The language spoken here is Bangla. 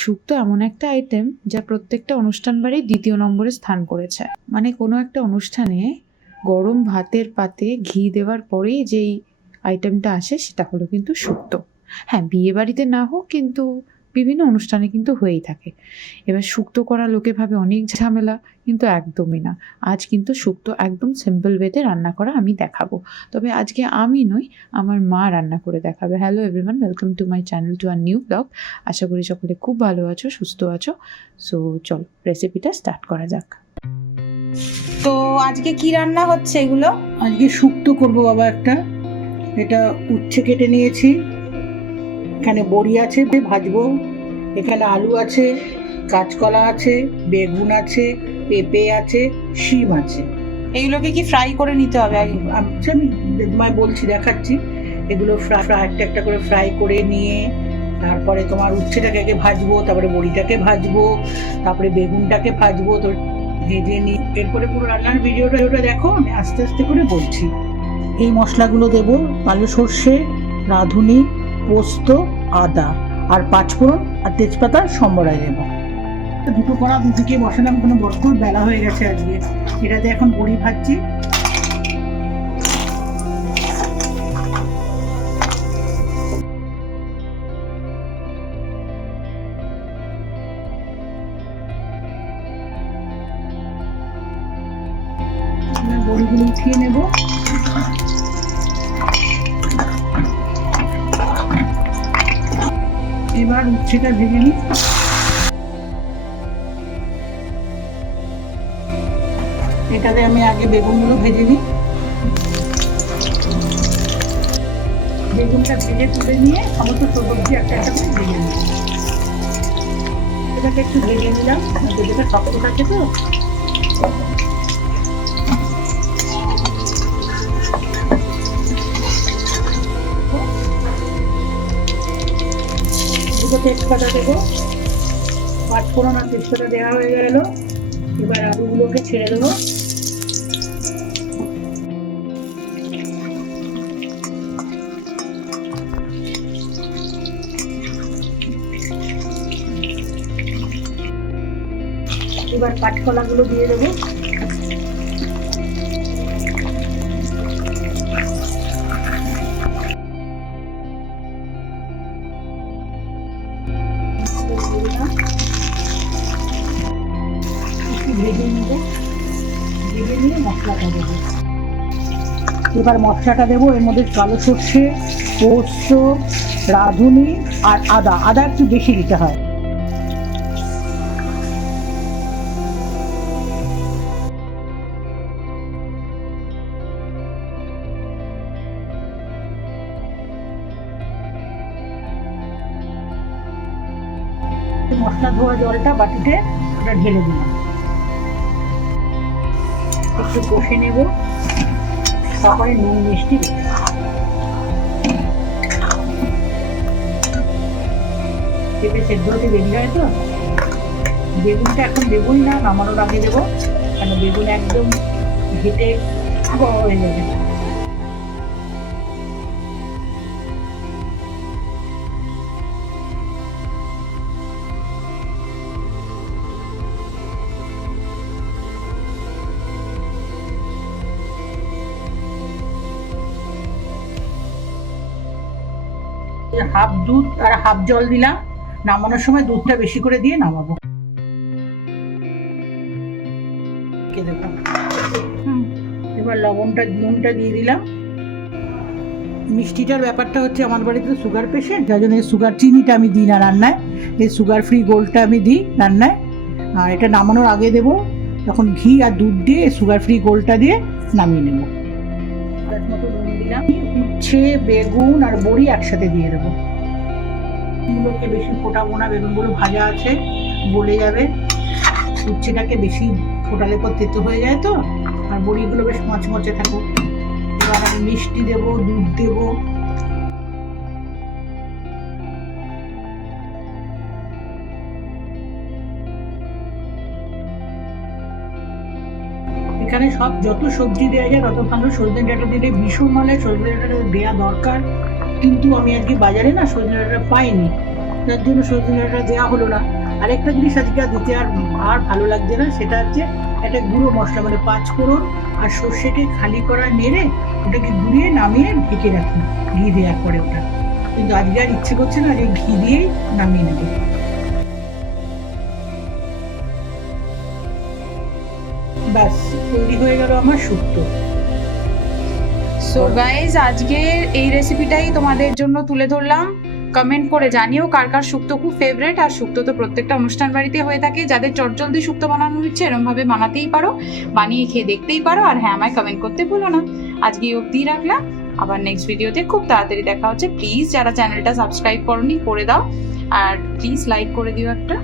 শুক্তো এমন একটা আইটেম যা প্রত্যেকটা অনুষ্ঠান বাড়ির দ্বিতীয় নম্বরে স্থান করেছে। মানে কোনো একটা অনুষ্ঠানে গরম ভাতের পাতে ঘি দেওয়ার পরেই যেই আইটেমটা আসে সেটা হলো কিন্তু শুক্তো। হ্যাঁ, বিয়ে বাড়িতে না হোক কিন্তু বিভিন্ন অনুষ্ঠানে কিন্তু হয়েই থাকে। এবার শুক্তো করা লোকে ভাবে অনেক ঝামেলা, কিন্তু একদমই না। আজ কিন্তু শুক্তো একদম সিম্পল ওয়েতে রান্না করা আমি দেখাবো। তবে আজকে আমি নই, আমার মা রান্না করে দেখাবে। Hello everyone, welcome to my channel, to our new blog. আশা করি সকলে খুব ভালো আছো, সুস্থ আছো। সো চলো রেসিপিটা স্টার্ট করা যাক। তো আজকে কি রান্না হচ্ছে এগুলো? আজকে শুক্তো করব বাবা একটা। এটা উচ্ছে কেটে নিয়েছি, এখানে বড়ি আছে ভাজবো, এখানে আলু আছে, কাঁচকলা আছে, বেগুন আছে, পেঁপে আছে, শিম আছে। এগুলোকে কি ফ্রাই করে নিতে হবে আগে? আমি তোমায় বলছি, দেখাচ্ছি। এগুলো একটা একটা করে ফ্রাই করে নিয়ে তারপরে তোমার উচ্ছেটাকে আগে ভাজবো, তারপরে বড়িটাকে ভাজবো, তারপরে বেগুনটাকে ভাজবো, তো ভেজে নিই। এরপরে পুরো রান্নার ভিডিওটা দেখো, আমি আস্তে আস্তে করে বলছি। এই মশলাগুলো দেবো: কালো সর্ষে, রাঁধুনি, পোস্ত, আদা আর পাঁচফোড়ন আর তেজপাতা সম্বরায় দেবো। দুটো কড়া দুদিকে বসালাম, কোনো বড্ড বেলা হয়ে গেছে আজকে। এটাতে এখন বড়ি ভাজছি। বড়িগুলো উঠিয়ে নেব। এবার উচ্ছেটা ভেজে নিই। এটাতে আমি আগে বেগুনগুলো ভেজে নিই। বেগুনটা ভেজে তুলে নিয়ে সমস্ত সবজি একটা একটা করে ভেজে নিই। এটাকে একটু ভেজে নিলাম, যেটা শক্ত থাকে তো। দুটো তেজপাতা দেবো, পাঁচফোড়ন আর তেজপাতা দেওয়া হয়ে গেল। এবার আলুগুলোকে ছেড়ে দেবো। এবার কাঁচকলাগুলো দিয়ে দেবো। ভেজে নেব, ভেজে নিয়ে মশলাটা দেবো। এবার মশলাটা দেবো, এর মধ্যে কালো সর্ষে, পোস্ত, রাঁধুনি আর আদা একটু বেশি দিতে হয়। মশলা ধোয়া জলটা বাটিতে ওটা ঢেলে দিলাম, একটু কষে নেব, তারপরে নুন মিষ্টি দেব। পেঁপে সেদ্ধ হতে দেরি হয় তো। বেগুনটা এখন দেবই না, নামানোর আগে দেবো, কারণ বেগুন একদম ঘেটে বড় হয়ে যাবে। হাফ দুধ আর হাফ জল দিলাম, নামানোর সময় দুধটা বেশি করে দিয়ে নামাবো। এবার নুনটা দিয়ে দিলাম। মিষ্টিটার ব্যাপারটা হচ্ছে, আমার বাড়িতে সুগার পেশেন্ট, যার জন্য সুগার চিনিটা আমি দিই না রান্নায়। এই সুগার ফ্রি গোল্ডটা আমি দিই রান্নায়। আর এটা নামানোর আগে দেবো, তখন ঘি আর দুধ দিয়ে সুগার ফ্রি গোল্ডটা দিয়ে নামিয়ে নেবো। তার মতো নুন দিলাম। উচ্ছে, বেগুন আর বড়ি একসাথে দিয়ে দেবো। বেগুনগুলোকে বেশি ফোটাবো না, বেগুনগুলো ভাজা আছে, গলে যাবে। উচ্ছেটাকে বেশি ফোটালে পর তেতো হয়ে যায় তো, আর বড়িগুলো বেশ মচমচে থাকুক। এবার আমি মিষ্টি দেবো, দুধ দেবো। এখানে সব যত সবজি দেওয়া যায় তত ভালো। সজনে ডাঁটা দিলে ভীষণ ভালো, সজনে ডাঁটা দেওয়া দরকার, কিন্তু আমি আজকে বাজারে না সজনে ডাঁটা পাইনি। যার জন্য সজনে ডাঁটাটা দেওয়া হলো না। আরেকটা জিনিস আজকে আর দিতে আর ভালো লাগছে না, সেটা হচ্ছে একটা গুঁড়ো মশলা, মানে 5 ফোড়ন আর সর্ষেকে খালি করা নেড়ে ওটাকে গুঁড়িয়ে নামিয়ে ঢেকে রাখি ঘি দেওয়ার পরে ওটা। কিন্তু আজকে আর ইচ্ছে করছে না, যে ঘি দিয়েই নামিয়ে নেবো। ব্যাস তৈরি হয়ে গেল আমার শুক্তো। সো গাইজ, আজকের এই রেসিপিটাই তোমাদের জন্য তুলে ধরলাম। কমেন্ট করে জানিও কার কার শুক্তো খুব ফেভারিট। আর শুক্তো তো প্রত্যেকটা অনুষ্ঠান বাড়িতে হয়ে থাকে। যাদের চটজলদি শুক্তো বানানো হচ্ছে, এরমভাবে বানাতেই পারো, বানিয়ে খেয়ে দেখতেই পারো। আর হ্যাঁ, আমায় কমেন্ট করতে ভুলো না। আজকে অবধি রাখলাম, আবার নেক্সট ভিডিওতে খুব তাড়াতাড়ি দেখা হচ্ছে। প্লিজ যারা চ্যানেলটা সাবস্ক্রাইব করোনি করে দাও, আর প্লিজ লাইক করে দিও একটা।